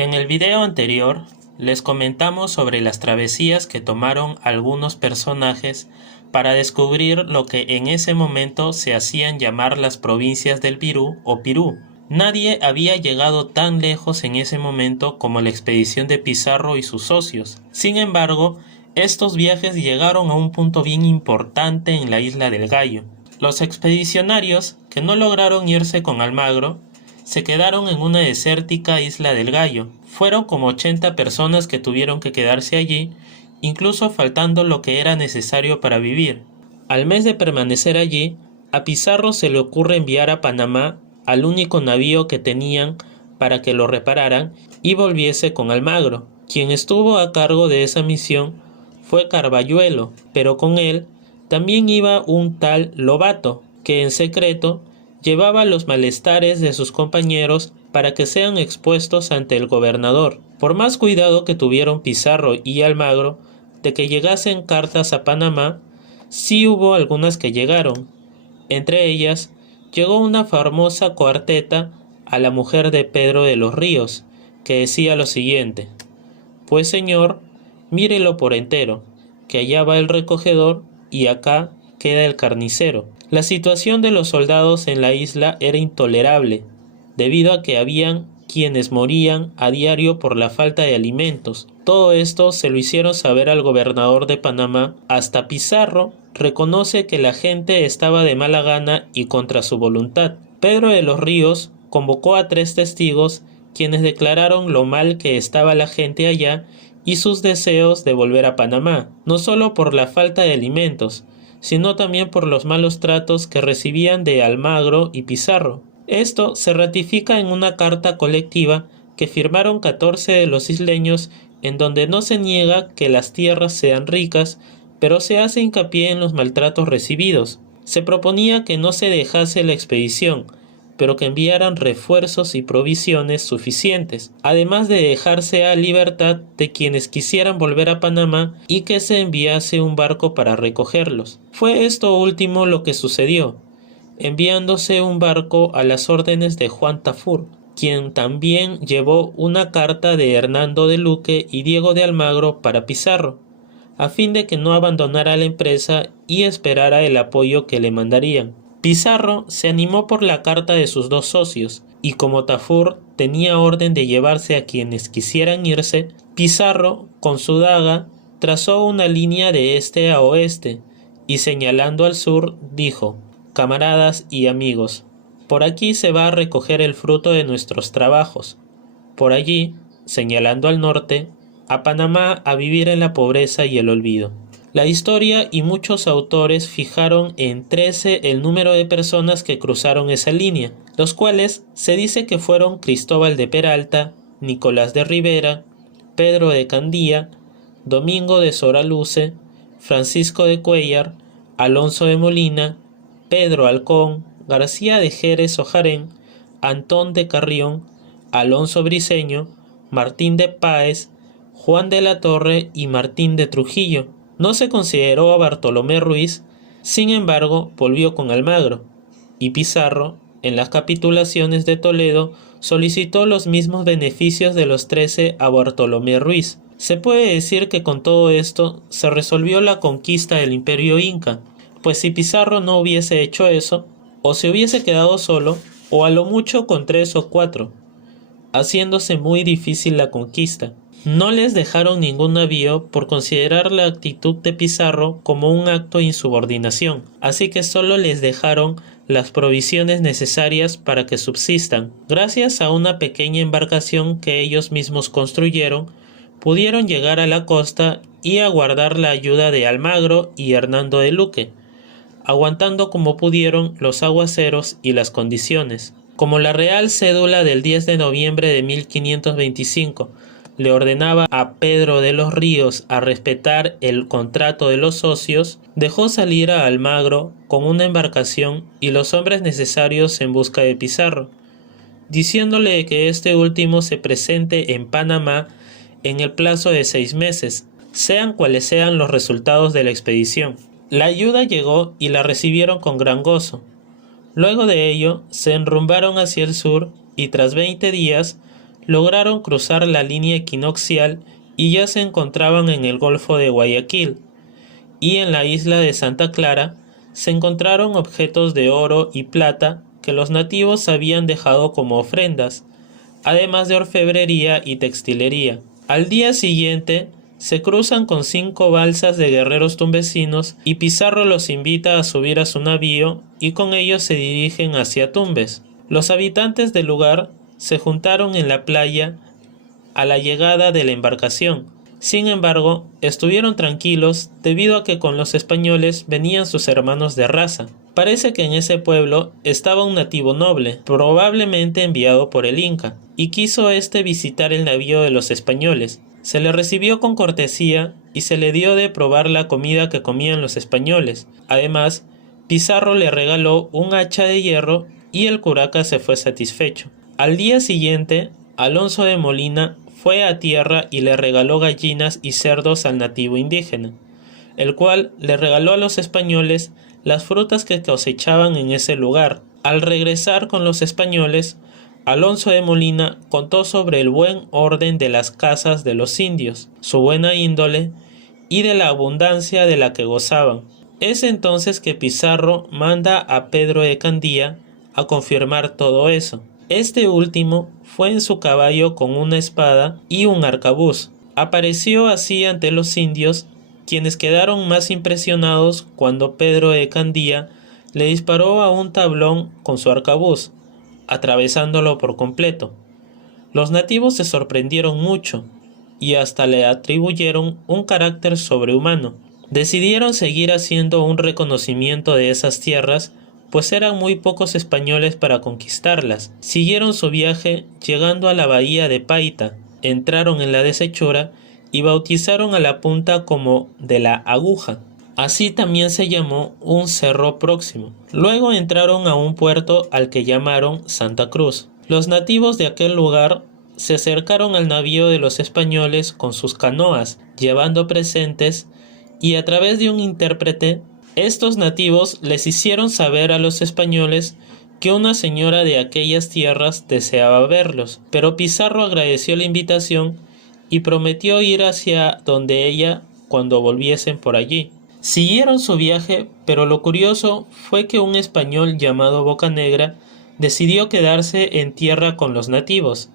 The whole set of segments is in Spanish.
En el video anterior les comentamos sobre las travesías que tomaron algunos personajes para descubrir lo que en ese momento se hacían llamar las provincias del Pirú o Pirú. Nadie había llegado tan lejos en ese momento como la expedición de Pizarro y sus socios. Sin embargo, estos viajes llegaron a un punto bien importante en la isla del Gallo. Los expedicionarios, que no lograron irse con Almagro, se quedaron en una desértica isla del Gallo. Fueron como 80 personas que tuvieron que quedarse allí, incluso faltando lo que era necesario para vivir. Al mes de permanecer allí, a Pizarro se le ocurre enviar a Panamá al único navío que tenían para que lo repararan y volviese con Almagro. Quien estuvo a cargo de esa misión fue Carbayuelo, pero con él también iba un tal Lobato, que en secreto llevaba los malestares de sus compañeros para que sean expuestos ante el gobernador. Por más cuidado que tuvieron Pizarro y Almagro de que llegasen cartas a Panamá, sí hubo algunas que llegaron. Entre ellas, llegó una famosa cuarteta a la mujer de Pedro de los Ríos, que decía lo siguiente: «Pues señor, mírelo por entero, que allá va el recogedor y acá queda el carnicero». La situación de los soldados en la isla era intolerable, debido a que habían quienes morían a diario por la falta de alimentos. Todo esto se lo hicieron saber al gobernador de Panamá. Hasta Pizarro reconoce que la gente estaba de mala gana y contra su voluntad. Pedro de los Ríos convocó a 3 testigos, quienes declararon lo mal que estaba la gente allá y sus deseos de volver a Panamá, no solo por la falta de alimentos, sino también por los malos tratos que recibían de Almagro y Pizarro. Esto se ratifica en una carta colectiva que firmaron 14 de los isleños, en donde no se niega que las tierras sean ricas, pero se hace hincapié en los maltratos recibidos. Se proponía que no se dejase la expedición, pero que enviaran refuerzos y provisiones suficientes, además de dejarse a libertad de quienes quisieran volver a Panamá y que se enviase un barco para recogerlos. Fue esto último lo que sucedió, enviándose un barco a las órdenes de Juan Tafur, quien también llevó una carta de Hernando de Luque y Diego de Almagro para Pizarro, a fin de que no abandonara la empresa y esperara el apoyo que le mandarían. Pizarro se animó por la carta de sus 2 socios, y como Tafur tenía orden de llevarse a quienes quisieran irse, Pizarro, con su daga, trazó una línea de este a oeste, y señalando al sur, dijo: «Camaradas y amigos, por aquí se va a recoger el fruto de nuestros trabajos. Por allí», señalando al norte, «a Panamá a vivir en la pobreza y el olvido». La historia y muchos autores fijaron en 13 el número de personas que cruzaron esa línea, los cuales se dice que fueron Cristóbal de Peralta, Nicolás de Rivera, Pedro de Candía, Domingo de Soraluce, Francisco de Cuéllar, Alonso de Molina, Pedro Halcón, García de Jerez Ojarén, Antón de Carrión, Alonso Briceño, Martín de Páez, Juan de la Torre y Martín de Trujillo. No se consideró a Bartolomé Ruiz, sin embargo, volvió con Almagro, y Pizarro, en las capitulaciones de Toledo, solicitó los mismos beneficios de los 13 a Bartolomé Ruiz. Se puede decir que con todo esto se resolvió la conquista del Imperio Inca, pues si Pizarro no hubiese hecho eso, o se hubiese quedado solo, o a lo mucho con 3 o 4, haciéndose muy difícil la conquista. No les dejaron ningún navío por considerar la actitud de Pizarro como un acto de insubordinación, así que solo les dejaron las provisiones necesarias para que subsistan. Gracias a una pequeña embarcación que ellos mismos construyeron, pudieron llegar a la costa y aguardar la ayuda de Almagro y Hernando de Luque, aguantando como pudieron los aguaceros y las condiciones. Como la Real Cédula del 10 de noviembre de 1525 le ordenaba a Pedro de los Ríos a respetar el contrato de los socios, dejó salir a Almagro con una embarcación y los hombres necesarios en busca de Pizarro, diciéndole que este último se presente en Panamá en el plazo de 6 meses, sean cuales sean los resultados de la expedición. La ayuda llegó y la recibieron con gran gozo. Luego de ello, se enrumbaron hacia el sur y tras 20 días lograron cruzar la línea equinoccial y ya se encontraban en el Golfo de Guayaquil, y en la isla de Santa Clara se encontraron objetos de oro y plata que los nativos habían dejado como ofrendas, además de orfebrería y textilería. Al día siguiente se cruzan con 5 balsas de guerreros tumbesinos y Pizarro los invita a subir a su navío y con ellos se dirigen hacia Tumbes. Los habitantes del lugar se juntaron en la playa a la llegada de la embarcación. Sin embargo, estuvieron tranquilos debido a que con los españoles venían sus hermanos de raza. Parece que en ese pueblo estaba un nativo noble, probablemente enviado por el Inca, y quiso visitar el navío de los españoles. Se le recibió con cortesía y se le dio de probar la comida que comían los españoles. Además, Pizarro le regaló un hacha de hierro y el curaca se fue satisfecho. Al día siguiente, Alonso de Molina fue a tierra y le regaló gallinas y cerdos al nativo indígena, el cual le regaló a los españoles las frutas que cosechaban en ese lugar. Al regresar con los españoles, Alonso de Molina contó sobre el buen orden de las casas de los indios, su buena índole y de la abundancia de la que gozaban. Es entonces que Pizarro manda a Pedro de Candía a confirmar todo eso. Este último fue en su caballo con una espada y un arcabuz. Apareció así ante los indios, quienes quedaron más impresionados cuando Pedro de Candía le disparó a un tablón con su arcabuz, atravesándolo por completo. Los nativos se sorprendieron mucho y hasta le atribuyeron un carácter sobrehumano. Decidieron seguir haciendo un reconocimiento de esas tierras, pues eran muy pocos españoles para conquistarlas. Siguieron su viaje llegando a la bahía de Paita, entraron en la deshechura y bautizaron a la punta como de la Aguja. Así también se llamó un cerro próximo. Luego entraron a un puerto al que llamaron Santa Cruz. Los nativos de aquel lugar se acercaron al navío de los españoles con sus canoas, llevando presentes, y a través de un intérprete, estos nativos les hicieron saber a los españoles que una señora de aquellas tierras deseaba verlos, pero Pizarro agradeció la invitación y prometió ir hacia donde ella cuando volviesen por allí. Siguieron su viaje, pero lo curioso fue que un español llamado Bocanegra decidió quedarse en tierra con los nativos,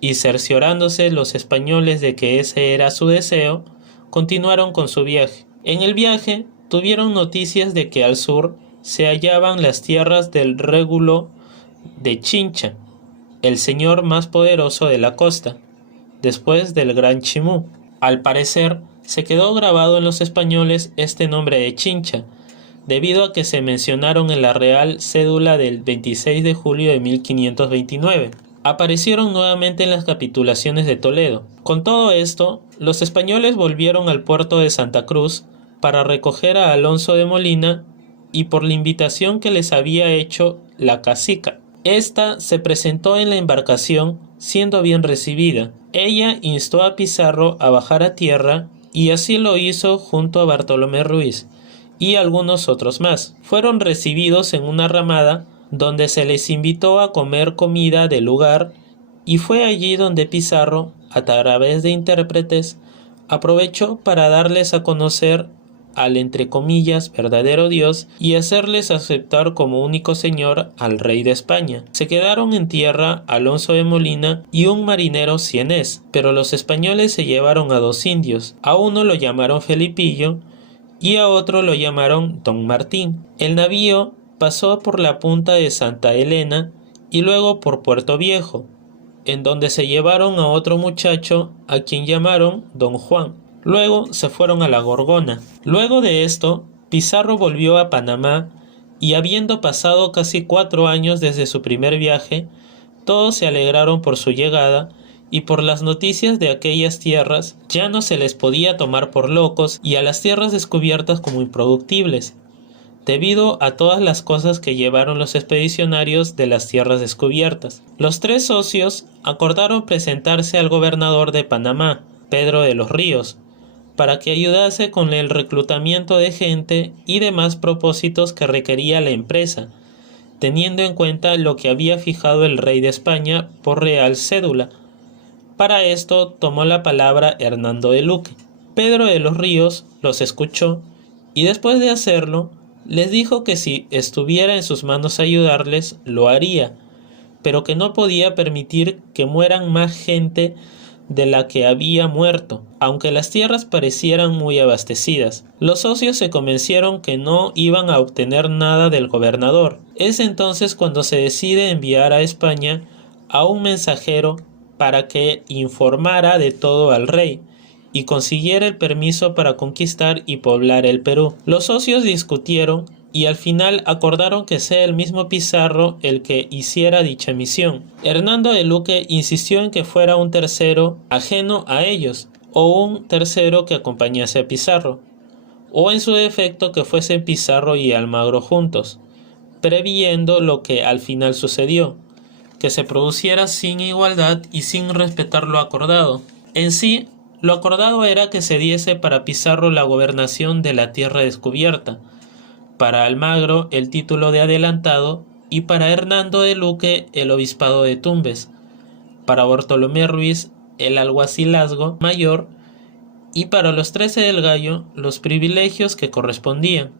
y cerciorándose los españoles de que ese era su deseo, continuaron con su viaje. En el viaje tuvieron noticias de que al sur se hallaban las tierras del régulo de Chincha, el señor más poderoso de la costa, después del Gran Chimú. Al parecer, se quedó grabado en los españoles este nombre de Chincha, debido a que se mencionaron en la Real Cédula del 26 de julio de 1529. Aparecieron nuevamente en las capitulaciones de Toledo. Con todo esto, los españoles volvieron al puerto de Santa Cruz para recoger a Alonso de Molina y por la invitación que les había hecho la cacica. Esta se presentó en la embarcación siendo bien recibida. Ella instó a Pizarro a bajar a tierra y así lo hizo junto a Bartolomé Ruiz y algunos otros más. Fueron recibidos en una ramada donde se les invitó a comer comida del lugar y fue allí donde Pizarro, a través de intérpretes, aprovechó para darles a conocer al entre comillas verdadero Dios y hacerles aceptar como único señor al rey de España. Se quedaron en tierra Alonso de Molina y un marinero sienés, pero los españoles se llevaron a 2 indios. A uno lo llamaron Felipillo y a otro lo llamaron Don Martín. El navío pasó por la punta de Santa Elena y luego por Puerto Viejo, en donde se llevaron a otro muchacho a quien llamaron Don Juan. Luego se fueron a la Gorgona. Luego de esto, Pizarro volvió a Panamá y habiendo pasado casi 4 años desde su primer viaje, todos se alegraron por su llegada y por las noticias de aquellas tierras. Ya no se les podía tomar por locos y a las tierras descubiertas como improductibles, debido a todas las cosas que llevaron los expedicionarios de las tierras descubiertas. Los 3 socios acordaron presentarse al gobernador de Panamá, Pedro de los Ríos, para que ayudase con el reclutamiento de gente y demás propósitos que requería la empresa, teniendo en cuenta lo que había fijado el rey de España por Real Cédula. Para esto tomó la palabra Hernando de Luque. Pedro de los Ríos los escuchó y después de hacerlo, les dijo que si estuviera en sus manos ayudarles, lo haría, pero que no podía permitir que mueran más gente de la que había muerto, aunque las tierras parecieran muy abastecidas. Los socios se convencieron que no iban a obtener nada del gobernador. Es entonces cuando se decide enviar a España a un mensajero para que informara de todo al rey y consiguiera el permiso para conquistar y poblar el Perú. Los socios discutieron y al final acordaron que sea el mismo Pizarro el que hiciera dicha misión. Hernando de Luque insistió en que fuera un tercero ajeno a ellos, o un tercero que acompañase a Pizarro, o en su defecto que fuesen Pizarro y Almagro juntos, previendo lo que al final sucedió, que se produciera sin igualdad y sin respetar lo acordado. En sí, lo acordado era que se diese para Pizarro la gobernación de la tierra descubierta, para Almagro el título de adelantado y para Hernando de Luque el obispado de Tumbes, para Bartolomé Ruiz el alguacilazgo mayor y para los 13 del Gallo los privilegios que correspondían.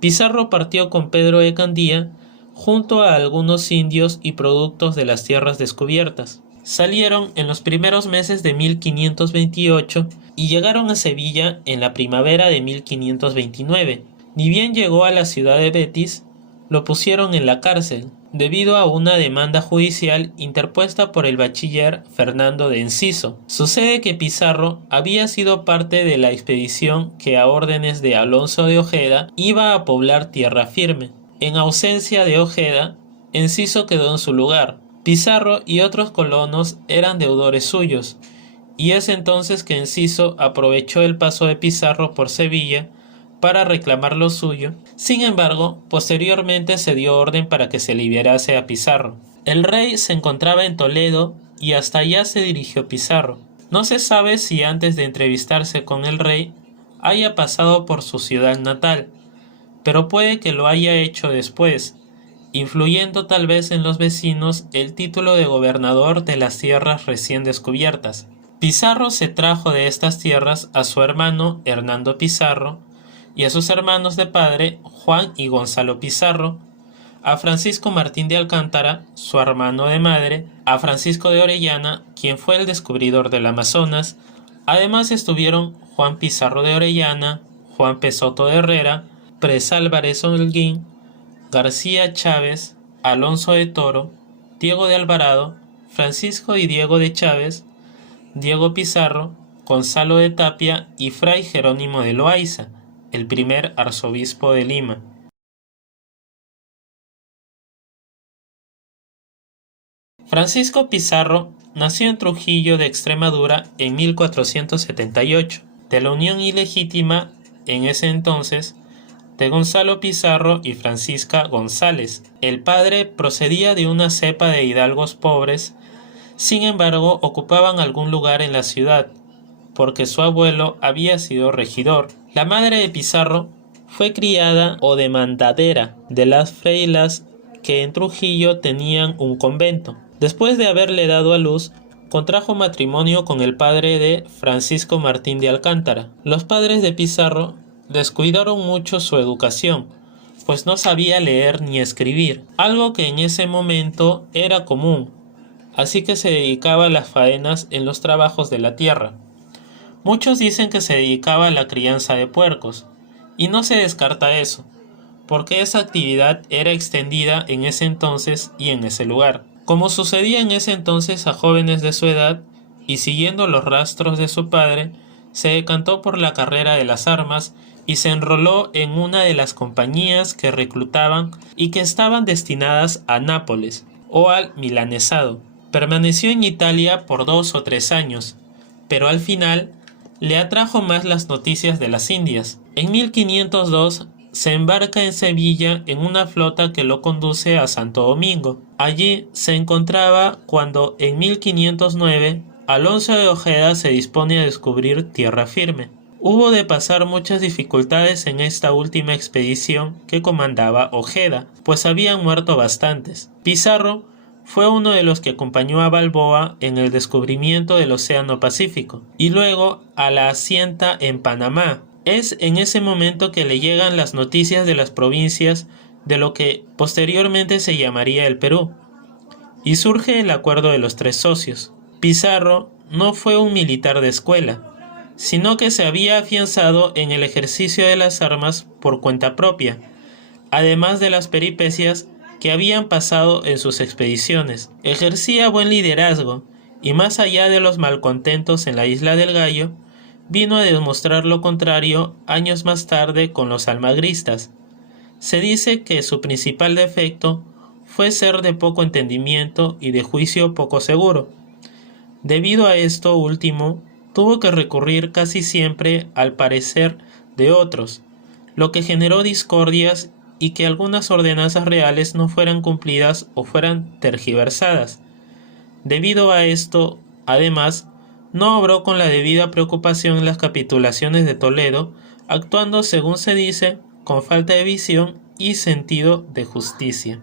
Pizarro partió con Pedro de Candía junto a algunos indios y productos de las tierras descubiertas. Salieron en los primeros meses de 1528 y llegaron a Sevilla en la primavera de 1529. Ni bien llegó a la ciudad de Betis, lo pusieron en la cárcel, debido a una demanda judicial interpuesta por el bachiller Fernando de Enciso. Sucede que Pizarro había sido parte de la expedición que a órdenes de Alonso de Ojeda iba a poblar tierra firme. En ausencia de Ojeda, Enciso quedó en su lugar. Pizarro y otros colonos eran deudores suyos, y es entonces que Enciso aprovechó el paso de Pizarro por Sevilla para reclamar lo suyo. Sin embargo, posteriormente se dio orden para que se liberase a Pizarro. El rey se encontraba en Toledo y hasta allá se dirigió Pizarro. No se sabe si antes de entrevistarse con el rey haya pasado por su ciudad natal, pero puede que lo haya hecho después, influyendo tal vez en los vecinos el título de gobernador de las tierras recién descubiertas. Pizarro se trajo de estas tierras a su hermano Hernando Pizarro y a sus hermanos de padre Juan y Gonzalo Pizarro, a Francisco Martín de Alcántara, su hermano de madre, a Francisco de Orellana, quien fue el descubridor del Amazonas. Además estuvieron Juan Pizarro de Orellana, Juan Pesoto de Herrera, Pres Álvarez Holguín, García Chávez, Alonso de Toro, Diego de Alvarado, Francisco y Diego de Chávez, Diego Pizarro, Gonzalo de Tapia y Fray Jerónimo de Loaiza, el primer arzobispo de Lima. Francisco Pizarro nació en Trujillo de Extremadura en 1478, de la unión ilegítima en ese entonces de Gonzalo Pizarro y Francisca González. El padre procedía de una cepa de hidalgos pobres, sin embargo ocupaban algún lugar en la ciudad, porque su abuelo había sido regidor. La madre de Pizarro fue criada o demandadera de las frailas que en Trujillo tenían un convento. Después de haberle dado a luz, contrajo matrimonio con el padre de Francisco Martín de Alcántara. Los padres de Pizarro descuidaron mucho su educación, pues no sabía leer ni escribir, algo que en ese momento era común, así que se dedicaba a las faenas en los trabajos de la tierra. Muchos dicen que se dedicaba a la crianza de puercos, y no se descarta eso, porque esa actividad era extendida en ese entonces y en ese lugar. Como sucedía en ese entonces a jóvenes de su edad, y siguiendo los rastros de su padre, se decantó por la carrera de las armas y se enroló en una de las compañías que reclutaban y que estaban destinadas a Nápoles o al milanesado. Permaneció en Italia por 2 o 3 años, pero al final le atrajo más las noticias de las Indias. En 1502 se embarca en Sevilla en una flota que lo conduce a Santo Domingo. Allí se encontraba cuando en 1509 Alonso de Ojeda se dispone a descubrir tierra firme. Hubo de pasar muchas dificultades en esta última expedición que comandaba Ojeda, pues habían muerto bastantes. Pizarro fue uno de los que acompañó a Balboa en el descubrimiento del Océano Pacífico y luego a la hacienda en Panamá. Es en ese momento que le llegan las noticias de las provincias de lo que posteriormente se llamaría el Perú, y surge el acuerdo de los tres socios. Pizarro no fue un militar de escuela, sino que se había afianzado en el ejercicio de las armas por cuenta propia, además de las peripecias que habían pasado en sus expediciones. Ejercía buen liderazgo y más allá de los malcontentos en la Isla del Gallo, vino a demostrar lo contrario años más tarde con los almagristas. Se dice que su principal defecto fue ser de poco entendimiento y de juicio poco seguro. Debido a esto último, tuvo que recurrir casi siempre al parecer de otros, lo que generó discordias y que algunas ordenanzas reales no fueran cumplidas o fueran tergiversadas. Debido a esto, además, no obró con la debida preocupación en las capitulaciones de Toledo, actuando, según se dice, con falta de visión y sentido de justicia.